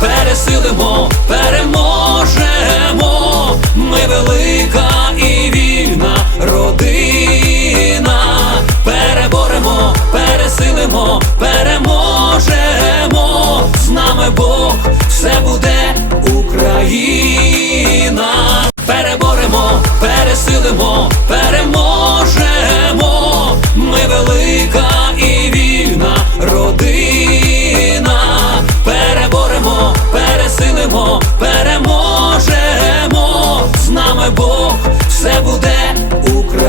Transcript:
пересилимо, переможемо. Ми велика і вільна родина. Переборемо, пересилимо, переможемо. З нами Бог, все буде Україна. Переборемо, пересилимо, Бог, все буде Україна.